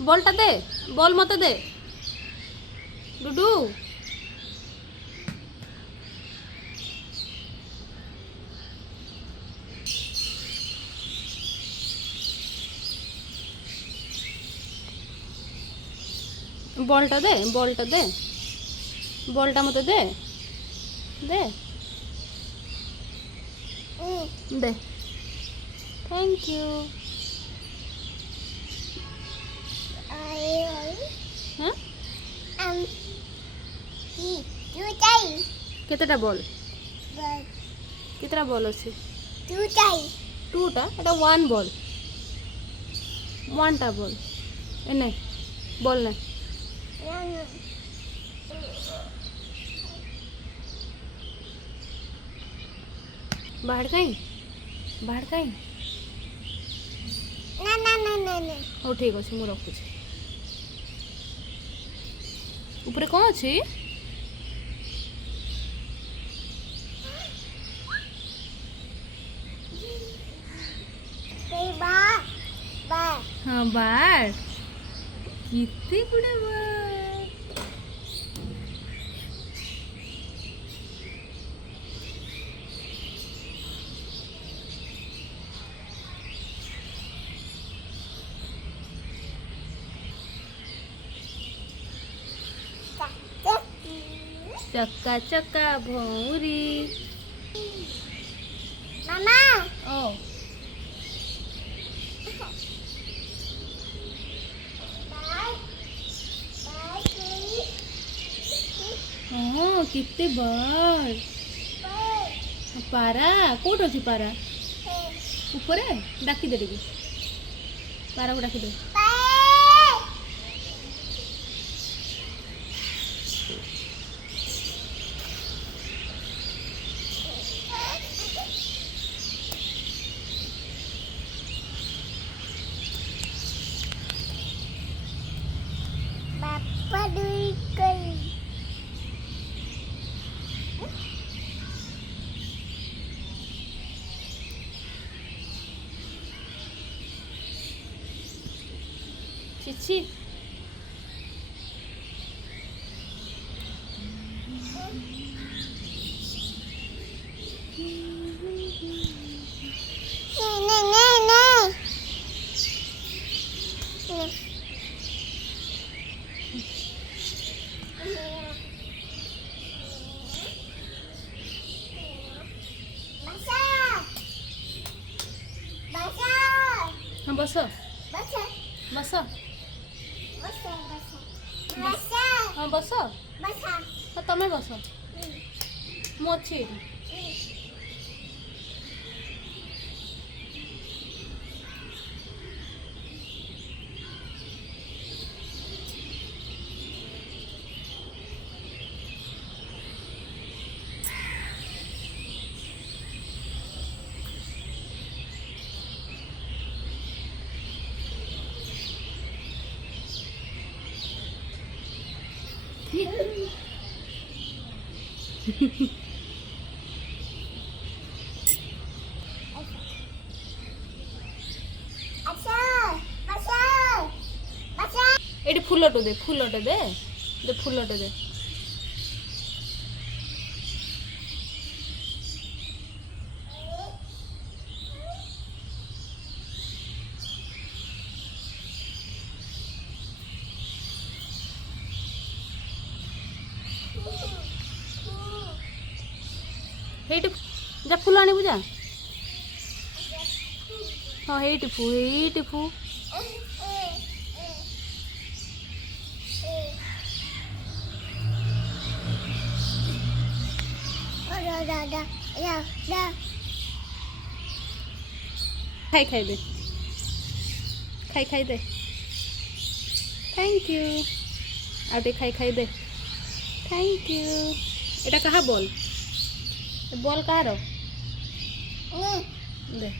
बॉलटा दे ball मत दे डुडू बॉलटा दे बॉलटा मत दे दे दे thank you हाँ केतेटा बॉल केतेटा बॉल अच्छे टूटा एटा वन बॉल वन टा बॉल एने बॉल ने बाहर कहीं हो ठीक अच्छे मुझे रखुची ऊपर कौन अच्छी हाँ बार कितने गुड़े बार चक्का चक्का भौरी मामा ओ हाँ कितने बार पारा कोट अच्छी पारा ऊपर डाकी दे टिके पारा को डाकी दे बापा दुई कई चिची हाँ बस बस हाँ बस हाँ तमें बस मु अच्छी एठी एटी फुलटो दे दे फुलटो दे हेटी जा फुल आनी जा हाँ हेटी फू खाई दे खाई दे थैंक यू आउटे खाई दे थैंक यू एटा कहा बॉल बॉल कहाँ दे